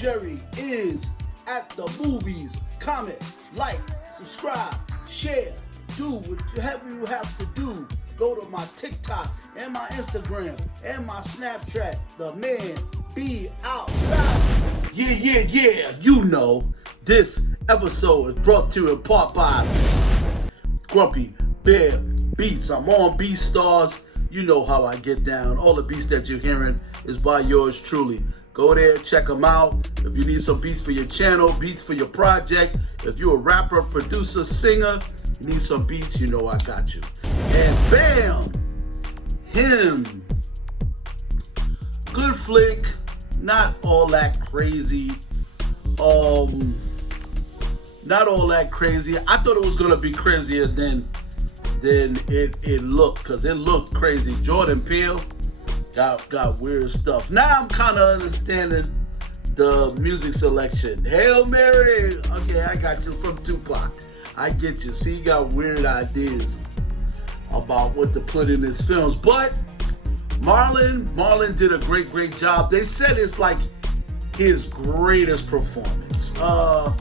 Jerry is at the movies. Comment, like, subscribe, share, do whatever you have to do. Go to my TikTok and my Instagram and my Snapchat. The man be outside. Yeah. You know, this episode is brought to you in part by Grumpy Bear Beats. I'm on BeatStars. You know how I get down. All the beats that you're hearing is by yours truly. Go there, check them out. If you need some beats for your channel, beats for your project, if you're a rapper, producer, singer, you need some beats, you know I got you. And bam! H.I.M. Good flick, not all that crazy. Not all that crazy. I thought it was gonna be crazier than it looked, because it looked crazy. Jordan Peele got weird stuff. Now I'm kind of understanding the music selection. Hail Mary. Okay, I got you from Tupac. I get you. See, he got weird ideas about what to put in his films. But Marlon did a great job. They said it's like his greatest performance. Nah.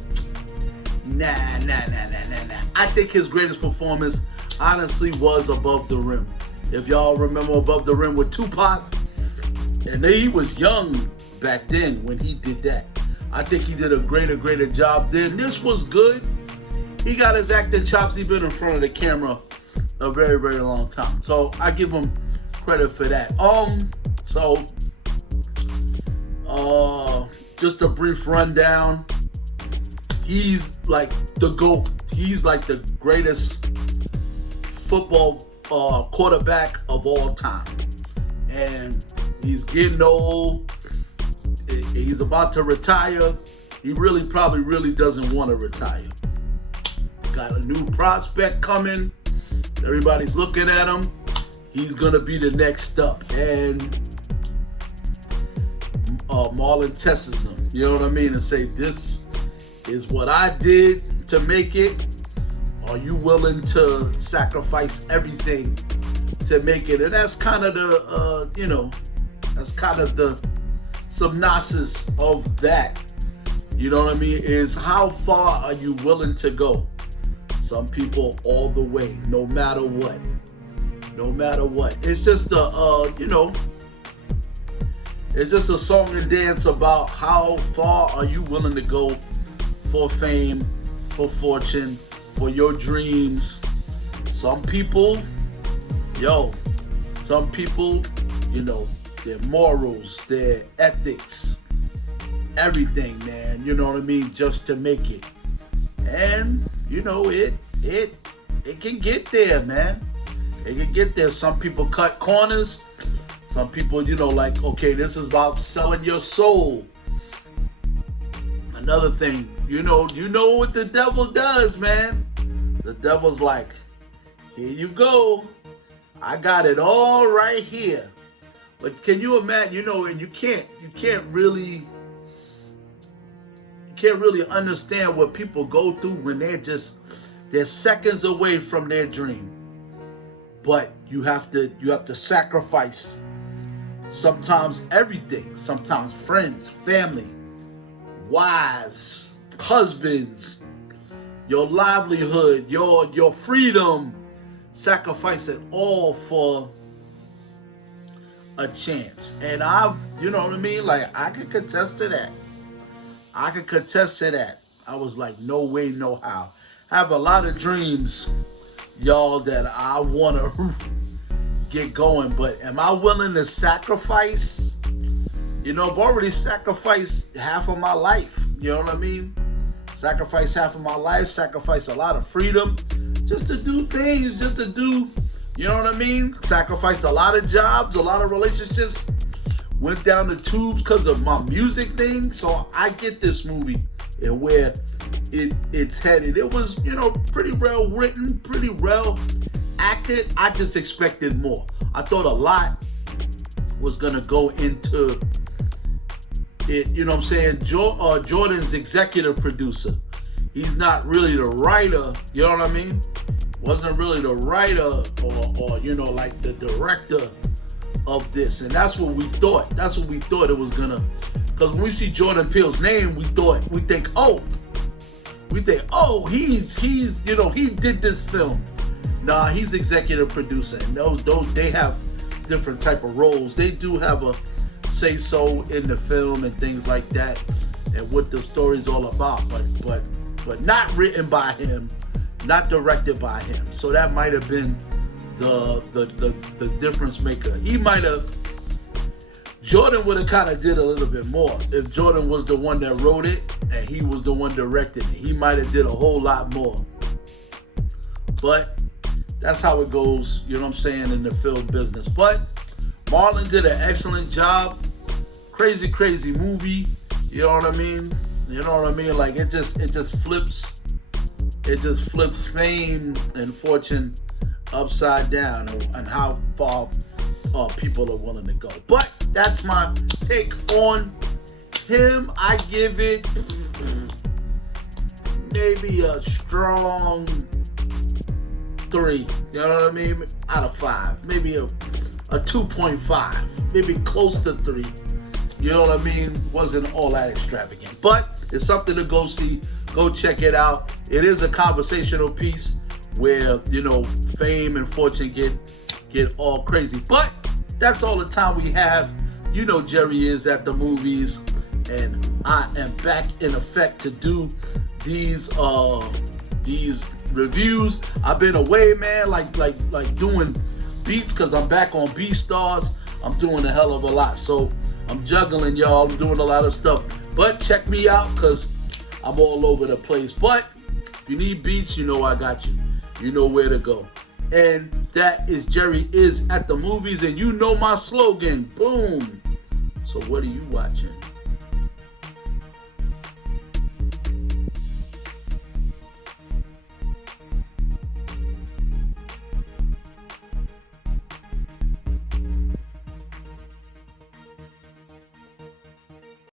I think his greatest performance honestly was Above the Rim. If y'all remember Above the Rim with Tupac, and he was young back then when he did that. I think he did a greater job then. This was good. He got his acting chops. He's been in front of the camera a very long time. So I give him credit for that. Just a brief rundown. He's like the GOAT. He's like the greatest football quarterback of all time. And he's getting old. He's about to retire. He probably doesn't want to retire. Got a new prospect coming. Everybody's looking at him. He's gonna be the next up. And Marlon tests him. You know what I mean? And say, this is what I did to make it. Are you willing to sacrifice everything to make it? And that's kind of the, that's kind of the synopsis of that. You know what I mean? Is how far are you willing to go? Some people all the way, no matter what. No matter what. It's just it's just a song and dance about how far are you willing to go for fame, for fortune, for your dreams. Some people, their morals, their ethics, everything, man, you know what I mean, just to make it. And, it can get there, man. It can get there. Some people cut corners. Some people, okay, this is about selling your soul. Another thing, you know what the devil does, man. The devil's like, here you go. I got it all right here. But can you imagine, and you can't really understand what people go through when they're seconds away from their dream. But you have to sacrifice sometimes everything, sometimes friends, family, wives, husbands, your livelihood, your freedom, sacrifice it all for a chance. And you know what I mean? Like, I could contest to that. I was like, no way, no how. I have a lot of dreams, y'all, that I want to get going, but am I willing to sacrifice? I've already sacrificed half of my life. You know what I mean? Sacrifice half of my life, sacrifice a lot of freedom, just to do things, you know what I mean? Sacrificed a lot of jobs, a lot of relationships, went down the tubes because of my music thing. So I get this movie and where it's headed. It was, pretty well written, pretty well acted. I just expected more. I thought a lot was gonna go into it, you know what I'm saying? Jordan's executive producer. He's not really the writer, you know what I mean? Wasn't really the writer or like the director of this. And that's what we thought. That's what we thought it was gonna Because when we see Jordan Peele's name, we think, oh, he's he did this film. Nah, he's executive producer, and those they have different type of roles. They do have a say so in the film and things like that, and what the story's all about. But not written by him, not directed by him. So that might have been the difference maker. Jordan would have kind of did a little bit more. If Jordan was the one that wrote it and he was the one directing it, he might have did a whole lot more. But that's how it goes, you know what I'm saying, in the film business. But Marlon did an excellent job. Crazy, crazy movie. You know what I mean? Like it just flips fame and fortune upside down, and how far people are willing to go. But that's my take on him. I give it maybe a strong 3. You know what I mean? Out of 5, maybe a 2.5, maybe close to 3. You know what I mean? Wasn't all that extravagant, but it's something to go see. Go check it out. It is a conversational piece where, fame and fortune get all crazy. But that's all the time we have. You know Jerry is at the movies, and I am back in effect to do these reviews. I've been away, man, like doing beats, because I'm back on BeatStars. I'm doing a hell of a lot. So I'm juggling, y'all. I'm doing a lot of stuff. But check me out, because I'm all over the place. But if you need beats, I got you. You know where to go. And that is Jerry is at the movies. And you know my slogan. Boom. So what are you watching?